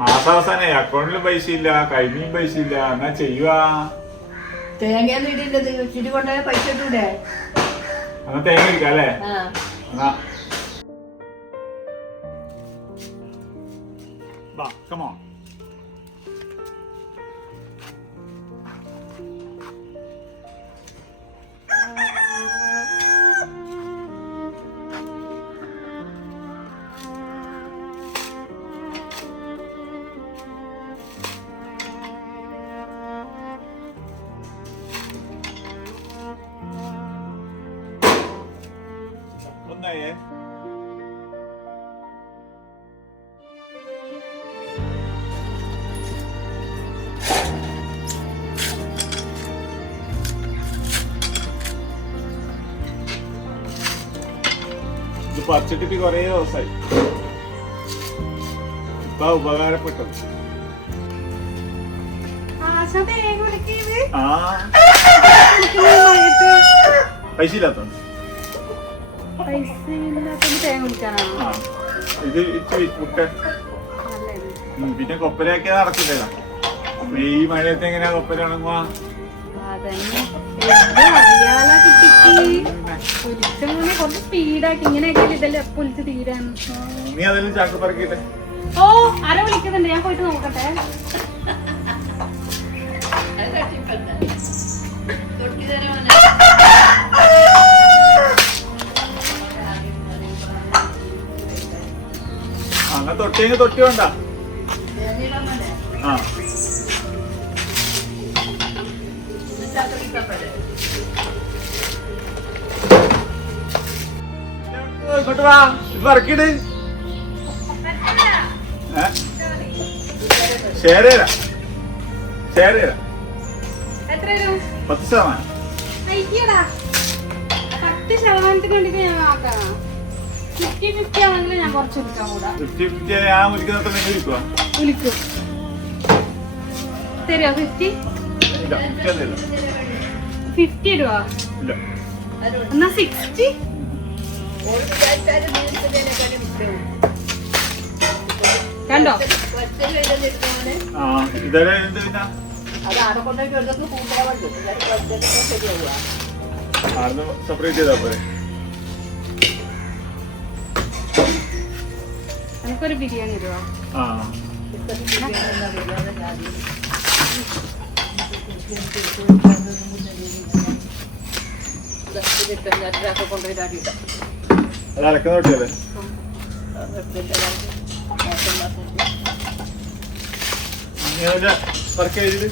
മാസാവസാനേ അക്കൗണ്ടിലും പൈസ ഇല്ല, കൈമിയും പൈസ ഇല്ല, എന്നാ ചെയ്യുക? തേങ്ങയൊന്നും ഇടില്ലത്, ചിരി കൊണ്ടുപോയ പൈസ ഇട്ടൂടെ? എന്നാ തേങ്ങ ഇരിക്കാം അല്ലേ? എന്നാ come on. ഒന്നായേ ഇത് പറിച്ചിട്ടിട്ട് കൊറേ ദിവസമായി. ഇപ്പൊ ഉപകാരപ്പെട്ടത്. ആ പൈസ ഇല്ലാത്തോണ്ട് ഇത് ഇച്ചിരി മുട്ട പിന്നെ കൊപ്പരയൊക്കെ നടക്കില്ല. ഈ മഴയത്ത് എങ്ങനെയാ കൊപ്പര ഉണങ്ങുക? നീ അതെല്ലാം ചാക്ക് പറക്കിട്ടെ. ഓ ആരോ വിളിക്കുന്നുണ്ട്, ഞാൻ പോയിട്ട് നോക്കട്ടെ. അങ്ങനെ തൊട്ടിയെങ്കിൽ തൊട്ടി വേണ്ട. ആ ഇങ്ങോട്ട് വാ, ഇത് പറക്കിട്. ഷെയർ തരാം, ഷെയർ തരാം. 10%. 10% വേണ്ടിട്ട് ഞാൻ ആക്കാം. 50-50 ആണെങ്കിൽ ഞാൻ കുറച്ച് എടുക്കാൻ കൂടാ. 50-50 ഞാൻ വിളിക്കുന്നത്ര നിങ്ങൾ വിളിക്കുവാ? വിളിക്കും. തരുമോ 50? ഇല്ല, 50 രൂപ. ഇല്ല. എന്നാ 60? കണ്ടോ? ആ ഇതേ എന്ത് പിന്നെ ആർന്ന് സെപ്പറേറ്റ് ചെയ്താ പോരെ? എനിക്കൊരു ബിരിയാണി തരുമോ? ആ അത് അലക്കുന്ന തൊട്ടിയല്ലേ? അങ്ങനെ വർക്ക് ചെയ്തിട്ട്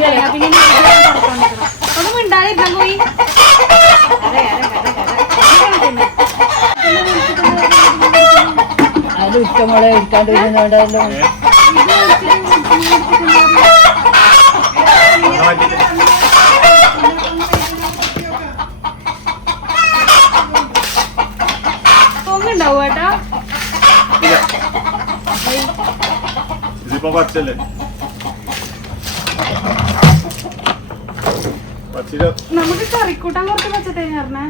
അറിയാണ്ട് വിടുന്നു. ഒന്നും മിണ്ടാതിരുന്നാ പോയി. അത് ഇഷ്ടമോളെ ഇരിക്കാണ്ട് വരുന്നുണ്ടല്ലോ. പൊങ്ങുണ്ടാവും കേട്ടോ. ഇതിപ്പോ പച്ചല്ലേ? നമുക്ക് കറിക്കൂട്ടാൻ കുറച്ച് പച്ചത്തേങ്ങ പറഞ്ഞേ.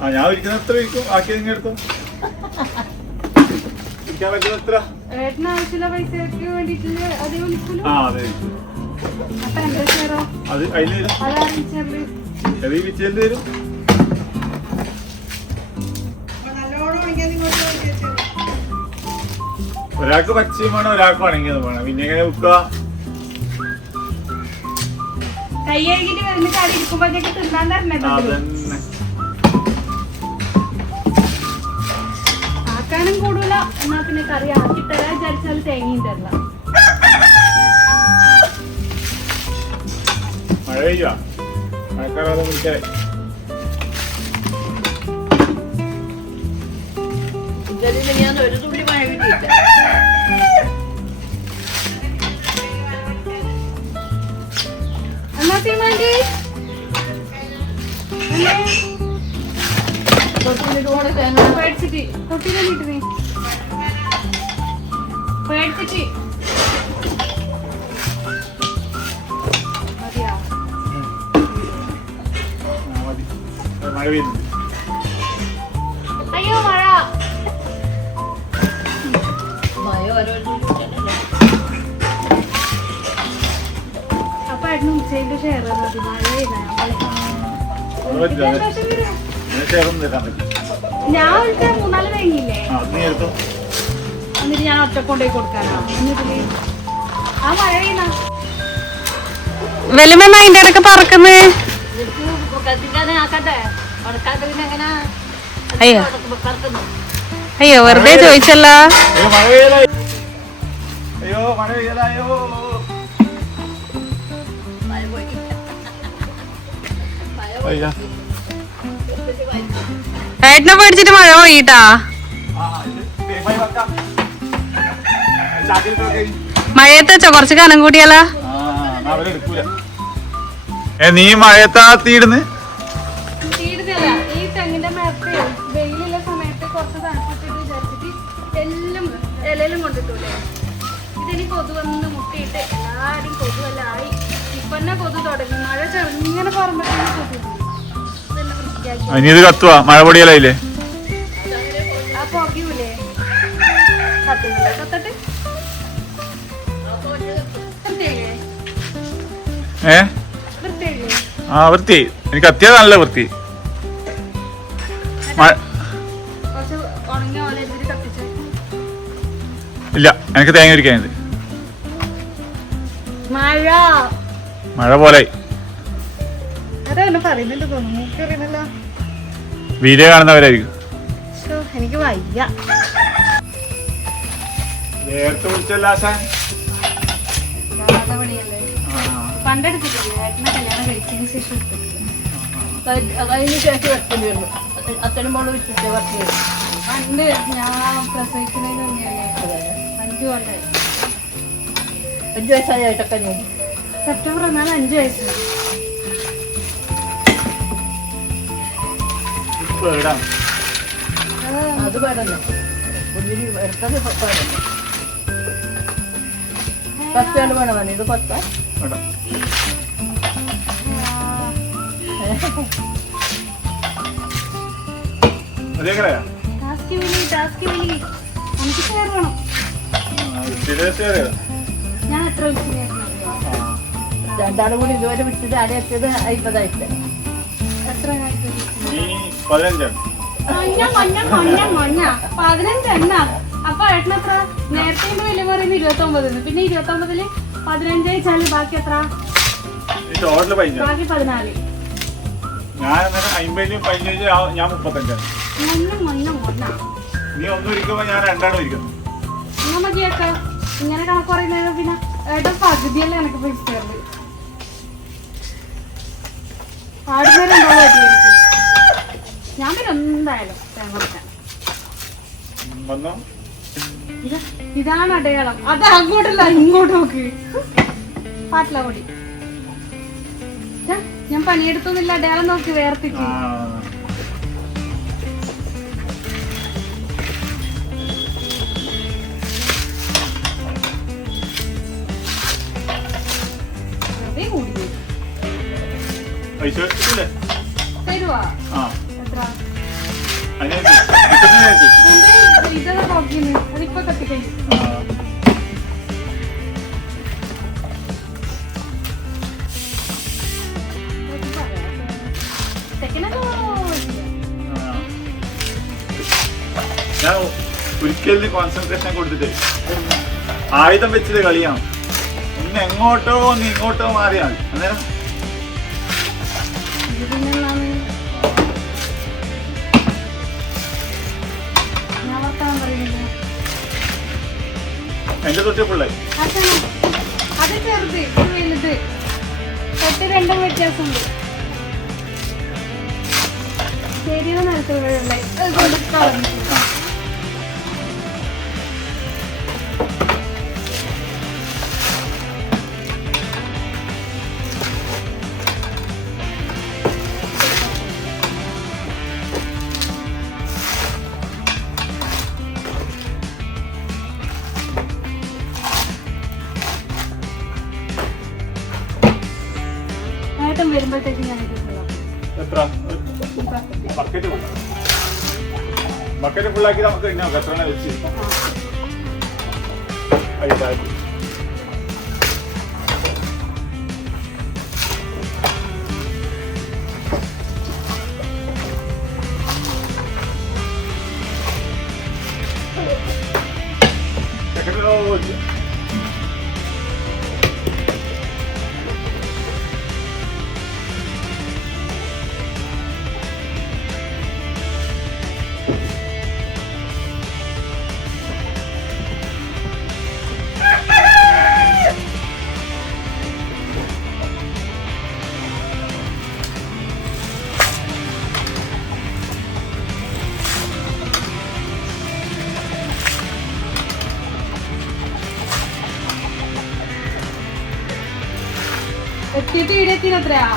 ആ ഞാൻ ഒരിക്കുന്ന എത്ര ഇരിക്കും? ആക്കി നിങ്ങൾ എടുത്തോ. ഇരിക്കാൻ പറ്റുന്ന എത്ര? ഏട്ടന് ആവശ്യമുള്ള പൈസക്ക് വേണ്ടിട്ട് അതേ വിളിക്കൂലോ. ആ അതെ. അപ്പൊ എന്റെ ഷെയറോ? അത് അതിൽ തരും. അതറിയിച്ചല്ലേ? അത് ഈ വിച്ചയിൽ തരും. ഒരാൾക്ക് പച്ചയും വേണം, ഒരാൾക്ക് ഉണങ്ങിയതും വേണം. പിന്നെ എങ്ങനെ വെക്കുക? കൈ കഴുകിട്ട് വരുന്ന കറി ഇരിക്കുമ്പോഴത്തേക്ക് തിന്നാൻ തരണേ. അതന്നെ ആക്കാനും കൂടൂല, എന്നാ പിന്നെ കറി ആക്കി തരാ വിചാരിച്ചാൽ തേങ്ങയും തരില്ല. മഴ പെയ്യുക, മഴക്കാലം കുടിക്കാതെ. ഞാൻ ഒരു തുള്ളി മഴ കിട്ടിയില്ല. എന്നാ തീരുമാനിക്ക്. തൊട്ടിലിട്ട് പോണ തേങ്ങ പേടിച്ചിട്ട് തൊട്ടിലിട്ട് നീ പേടിച്ചിട്ട് മതിയാ മതി. മഴ പെയ്യുന്നു. അയ്യോ മഴ മഴ ഓരോ അപ്പൊ ആയിരുന്നു ഉച്ചയിന്റെ ഷെയർ മതി മഴയില്ല ഞാൻ വിളിച്ച 3-4 കഴിഞ്ഞില്ലേ എന്നിട്ട് ഞാൻ ഒറ്റ കൊണ്ടുപോയി കൊടുക്കാനാ എന്നിട്ട് ആ മഴ പെയ്യുന്ന വലുമെന്ന അതിന്റെ ഇടക്ക് പറക്കുന്നേ. ആക്കട്ടെ ഉടക്കാത്ത പിന്നെ എങ്ങനെ അയ്യോ പറക്കുന്നു. അയ്യോ വെറുതെ ചോദിച്ചല്ല. മഴ പെയ്യലായി. അയ്യോ മഴ പെയ്യലായോ. മഴ പോയി അയ്യ. ഏട്ടനെ പേടിച്ചിട്ട് മഴ പോയിട്ടാ. തേങ്ങ വെക്കാം. ചാക്കിൽ വെക്കാം. മഴയത്ത് വെച്ചോ കുറച്ച് കനം കൂട്ടിയാലോ. നീ മഴയത്താ തീടുന്ന്. തീരുന്നില്ല ഈ തെങ്ങിന്റെ മേത്ത് വെയിലുള്ള സമയത്ത് കുറച്ച് തണുപ്പിച്ചിട്ട് വിചാരിച്ചിട്ട് എല്ലാം ഇലയിലും കൊണ്ടിട്ടൂലേ ഇതിനി കൊതു വന്ന് മുട്ടിയിട്ട് എല്ലാരും കൊതുവെല്ലാം ആയി ഇപ്പൊ തന്നെ കൊതു തുടങ്ങി മഴ ചെറുങ്ങനെ പറമ്പത്തിന് കൊതു ഇതെല്ലാം വൃത്തിയാക്കി ഇനി ഇത് കത്തുവാ മഴ പൊടിയലായില്ലേ. ആ പുകയൂലേ കത്തുന്നില്ല കത്തട്ട് വൃത്തിയായില്ലേ വൃത്തിയായില്ലേ ആ വൃത്തി എനിക്ക് അത്യാവശ്യം നല്ല വൃത്തി. കുറച്ച് ഉണങ്ങിയ പോലെ ഇതിൽ കത്തിച്ച് ഇല്ല എനിക്ക് തേങ്ങ ഇരിക്കാനിത്. മഴ മഴ പോലെ അതാണ് പറയുന്നുണ്ട് തോന്നുന്നു മൂക്കറിയണല്ലോ വീഡിയോ കാണുന്നവരായിരിക്കും. എനിക്ക് വയ്യ നേരത്തെ വിളിച്ചല്ല ആശാൻ. പണ്ടെടുത്തിട്ടില്ലേ ഏട്ടനെ കല്യാണം കഴിച്ചതിന് ശേഷം അതിന് ശേഷം വെക്കേണ്ടി വരുന്നു. അച്ഛനും മോള് വിട്ടിട്ട് വർക്ക് ചെയ്യും. പണ്ട് ഞാൻ പ്രസവിക്കുന്നതിന് മുന്നെയല്ലേ 5 കൊല്ലായി 5 വയസ്സായിട്ടൊക്കെ ഞാൻ സെപ്റ്റംബർ എന്നാൽ 5 വയസ്സ് അത് വേണ്ടല്ലോ. ഒന്നിന് എടുത്തത് 10 വേണം. 10 വേണം. ഇത് 10. ടാസ്ക് വിളി എനിക്ക് കയറണം ഞാൻ എത്ര വിളിച്ചു രണ്ടാളും കൂടി ഇതുവരെ വിട്ടത് ആടെ എത്തിയത് 50 ആയിട്ട്. എത്ര 15 മഞ്ഞ 15 എണ്ണ അപ്പൊ ഏട്ടനെത്ര നേരത്തെ വില പറയുന്നത് 29 പിന്നെ 29 15 അയച്ചാല് ബാക്കി എത്ര ബാക്കി 14 ഞാൻ 50 15 ഞാൻ 35. മഞ്ഞ നീ ഒന്നും ഇരിക്കുമ്പോ ഞാൻ രണ്ടാളും ഇരിക്കുന്നു. എന്നാ മതിയൊക്കെ ഇങ്ങനെ കണക്ക് പറയുന്നത് പിന്നെ ഏട്ടൻ പകുതിയല്ലേ എനിക്ക് പൈസ തരുന്നത് ആടുന്നവരുണ്ടാവും ഞാൻ പിന്നെ എന്തായാലും തേങ്ങ കൊടുക്കാൻ വന്നോ ഇതാണ് അടയാളം അത് അങ്ങോട്ടല്ല ഇങ്ങോട്ട് നോക്ക് പാട്ടില്ല കൂടി ഞാൻ പണിയെടുത്തൊന്നുമില്ല അടയാളം നോക്ക് വേർത്തിട്ട് പൈസ കിട്ടില്ലേ? തരുവാ ആ എത്ര അതിനനുസരിച്ച്. ഇതൊക്കെ നോക്കിന്ന് അതിപ്പോ കത്തിക്കഴിഞ്ഞു ഞാൻ ഒരിക്കലും കോൺസെൻട്രേഷൻ കൊടുത്തിട്ട് ആയുധം വെച്ചത് കളിയാണ്. ഒന്ന് എങ്ങോട്ടോ ഒന്ന് ഇങ്ങോട്ടോ മാറിയാൽ അന്നേരം എന്റെ തൊട്ട് പിള്ളേ അത് ചെറുത് ഇത് വലുത് തൊട്ട് രണ്ടും വ്യത്യാസമുണ്ട് ശരിയോ നിലത്തുള്ള ബക്കറ്റ് ഫുള്ളാക്കി നമുക്ക് ഇങ്ങനെ എത്ര വെച്ച് കഴിച്ചാൽ എത്തിയിട്ട് ഇവിടെ എത്തിനത്രയാ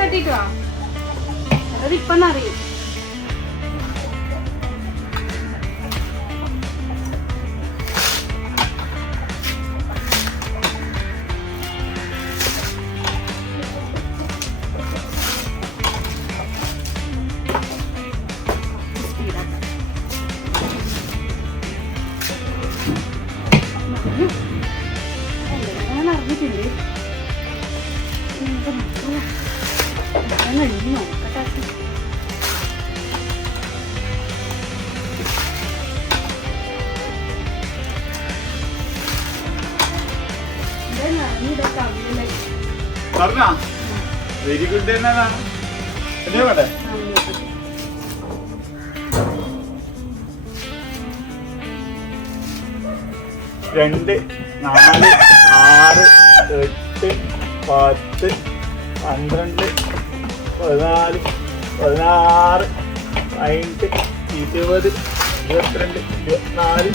തട്ടിട്ടോ അതത് ഇപ്പൊന്നറിയും. അറിഞ്ഞിട്ടില്ലേ നോക്കട്ടെ. വെരി ഗുഡ് തന്നെയാണ്. എന്നെ വേണ്ടേ 2, 4, 6, 8, 10, 12, 14, 16, 18, 20, 22, 24,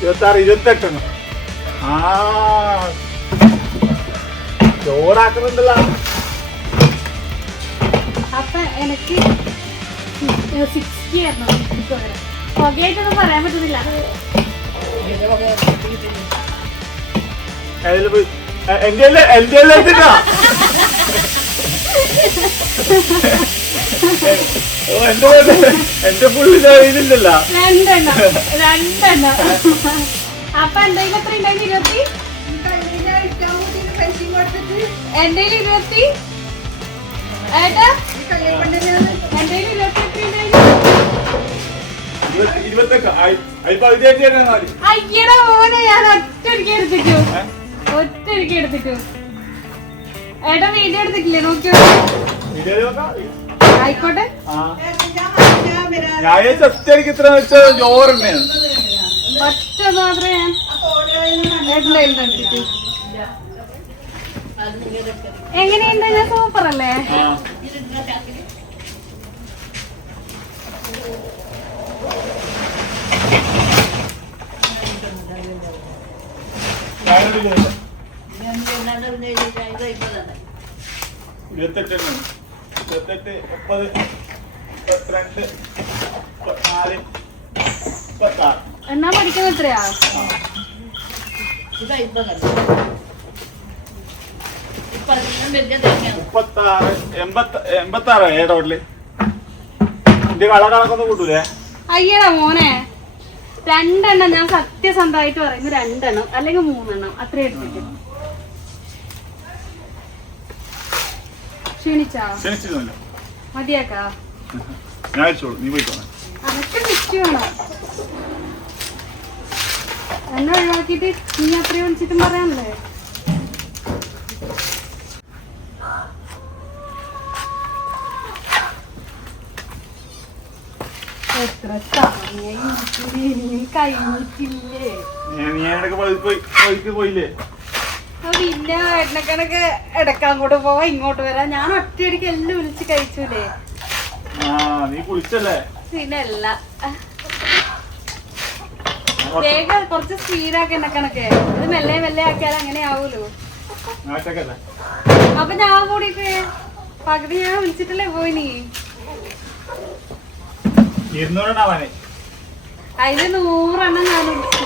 26, 28. ചോറാക്കുന്നുണ്ടല്ലോ. അപ്പൊ എനിക്ക് 60 ആയിരുന്നു പുകയായിട്ടൊന്നും പറയാൻ പറ്റുന്നില്ല. എന്റെ ഫുള്ള് ഇതില്ലല്ലോ. 2 അപ്പൊ എന്തെങ്കിലും എത്ര ഉണ്ടായിരുന്നു? 20. എന്റെ 20. ഏട്ടാ എന്റെ 28. അയ്യടാ മോനെ ഞാൻ ഒറ്റടിക്ക് എടുത്തിട്ടു. ഏട്ടാ വീഡിയോ എടുത്തിട്ടില്ലേ? നോക്കിയോ ആയിക്കോട്ടെ. ഞാൻ ഒറ്റടിക്ക് ഇത്ര വെച്ചാൽ ചോറുണ്ട്. ഒറ്റ മാത്രമേ ഞാൻ എടുത്തിട്ടു. എങ്ങനെയുണ്ട്? ഞാൻ സൂപ്പർ അല്ലേ? എന്നാ പഠിക്കാൻ എത്രയാ? 86 ടോട്ടല്. എന്റെ കളറൊക്കെ കൂട്ടൂലേ? അയ്യടാ മോനെ 2 ഞാൻ സത്യസന്ധമായിട്ട് പറയുന്നു. 2 അല്ലെങ്കിൽ 3 അത്ര എടുത്തിട്ട്. ക്ഷണിച്ചില്ല. മതിയാക്കാ ഞാൻ അയച്ചോളൂ. നീ പോയിക്കോ. അനക്ക് മിസ്റ്റ് വേണം. എന്നെ ഒഴിവാക്കിട്ട് നീ അത്രയും വിളിച്ചിട്ടും പറയാനല്ലേ? എത്ര കഴിഞ്ഞിട്ടില്ലേ? പോയില്ലേ? പിന്നെ എണ്ണക്കണക്ക് ഇടക്ക് അങ്ങോട്ട് പോവാ ഇങ്ങോട്ട് വരാം. ഞാൻ ഒറ്റയടിക്ക് എല്ലാം വിളിച്ച് കഴിച്ചൂലേ? നീ കുളിച്ചല്ലേ? പിന്നല്ല വേഗം കുറച്ച് സ്പീഡാക്കി എണ്ണക്കണക്ക്. ഇത് മെല്ലെ മെല്ലെ ആക്കിയാൽ അങ്ങനെ ആവൂലോ. അപ്പൊ ഞാൻ കൂടിട്ട് പകുതി ഞാൻ വിളിച്ചിട്ടല്ലേ പോയി. നീ 200 അതിന് 100 ഞാൻ വിളിച്ചു.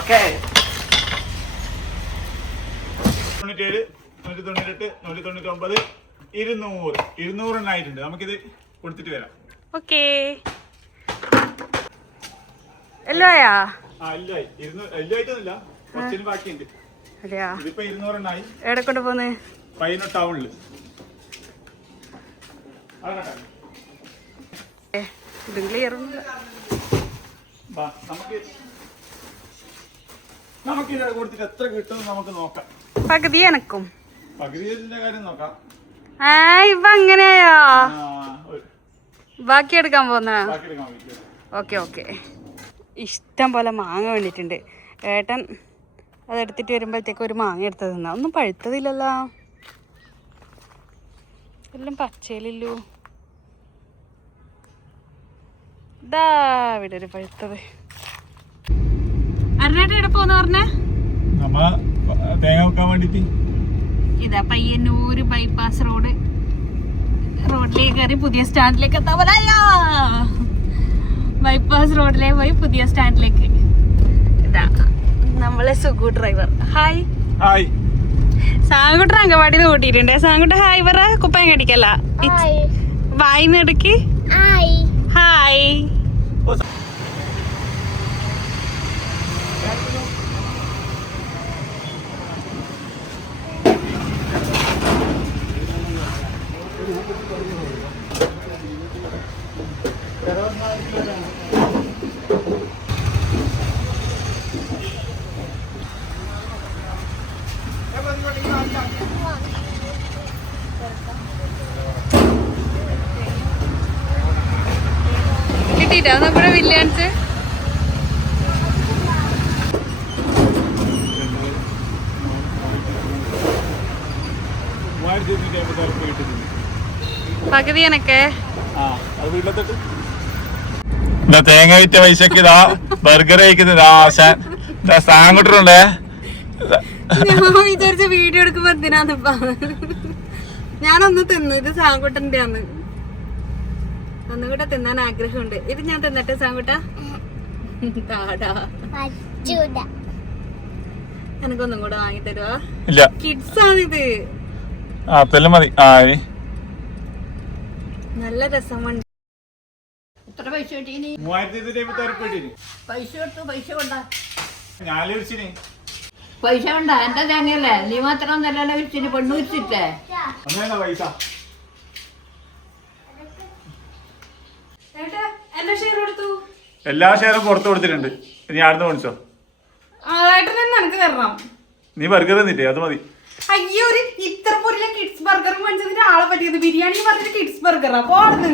ഓക്കെ. 197, 198, 199, 200. 200 എണ്ണായിട്ടുണ്ട്. നമുക്കിത് കൊടുത്തിട്ട് വരാം. ഓക്കേ. എല്ലോ ആയാ? ആ ഇല്ലായി. 200 എല്ലായിട്ടൊന്നുമില്ല, കുറച്ചിന് ബാക്കിയുണ്ട്. അതെയാ? ഇതിപ്പോ 200 എണ്ണായി. എവിടെ കൊണ്ട് പോന്ന്? പയ്യന്നൂർ ടൗണില്. ഇതും ക്ലിയർ നമുക്കിത് കൊടുത്തിട്ട് എത്ര കിട്ടും നമുക്ക് നോക്കാം. പകുതി എനക്കും പകുതിന്റെ കാര്യം നോക്കാം. ഇപ്പൊ അങ്ങനെയാ? ഒരു ബാക്കി എടുക്കാൻ പോന്ന? ബാക്കി എടുക്കാൻ പറ്റും. Okay okay. ഇഷ്ടം പോലെ മാങ്ങ വേണ്ടിയിട്ടുണ്ട്. ഏട്ടൻ അതെടുത്തിട്ട് വരുമ്പോഴത്തേക്ക് ഒരു മാങ്ങ എടുത്തത് തന്നാ. ഒന്നും പഴുത്തതില്ലല്ലോ, എല്ലാം പച്ചയിലല്ലോ. ഇതാ ഇവിടെ ഒരു പഴുത്തത്. അരുണേട്ട എവിടെ പോന്ന് പറഞ്ഞേ? തേങ്ങ വെക്കാൻ വേണ്ടിട്ട് ഇതാ പയ്യന്നൂര് ബൈപ്പാസ് റോഡിലേക്ക് കയറി പുതിയ സ്റ്റാൻഡിലേക്ക് എത്താൻ പോലെ. ബൈപ്പാസ് റോഡിലേക്ക് പോയി പുതിയ സ്റ്റാൻഡിലേക്ക്. ഇതാ നമ്മളെ സുഗു ഡ്രൈവർ. ഹായ്. ഹായ്. സാങ്കുട്ടൻ അങ്കവാടിന്ന് കൂട്ടിയിട്ടുണ്ട്. സാങ്കുട്ട ഹായ് പറ. കുപ്പായം കടിക്കല്ല, വായിന്ന് എടുക്ക്. ഹായ്. കിട്ടിയിട്ടാ നമ്മുടെ വില്യാൻസ്? പകുതി എനക്ക് തേങ്ങ വിറ്റ പൈസക്ക് ഇതാ ബർഗർ കഴിക്കുന്നത്. സാങ്കുട്ടറുണ്ടേ. ഞാൻ വിചാരിച്ച വീഡിയോ എടുക്കുമ്പോ എന്തിനാന്നിപ്പാ. ഞാനൊന്ന് തിന്നു. ഇത് സാങ്കുട്ടന്റെ ആണ്. ഒന്നുകൂടെ തിന്നാൻ ആഗ്രഹമുണ്ട്. ഇത് ഞാൻ തിന്നട്ടെ സാങ്കുട്ട? എനക്കൊന്നും കൂടെ വാങ്ങി തരുവാ? ഇല്ല, കിഡ്സ് ആണിത്. മതി. നല്ല രസമുണ്ട്. എത്ര പൈസ കിട്ടീനി? 3256 പൈസ കൊടുത്തു. പൈസ കൊണ്ടാ? ഞാൻ വിളിച്ചിന്. പൈസ കൊണ്ടാ? എന്റെ തേങ്ങയല്ലേ? നീ മാത്രം തന്നെയല്ലേ വിരിച്ചിന്? പെണ്ണു വിരിച്ചിട്ടേ? പൈസ എന്റെ ഷെയർ കൊടുത്തു. എല്ലാ ഷെയറും പുറത്ത് കൊടുത്തിട്ടുണ്ട്. ഇനി ആടുന്ന് മേടിച്ചോ. എനിക്ക് തരണം. നീ ബർഗർ തന്നിട്ടേ, അത് മതി. അയ്യോ, ഒരു ഇത്ര പൊരിലെ കിഡ്സ് ബർഗർ മേടിച്ചതിന് ആളെ പറ്റിയത്. ബിരിയാണി പറഞ്ഞിട്ട് കിഡ്സ് ബർഗറാ. പോടുന്ന്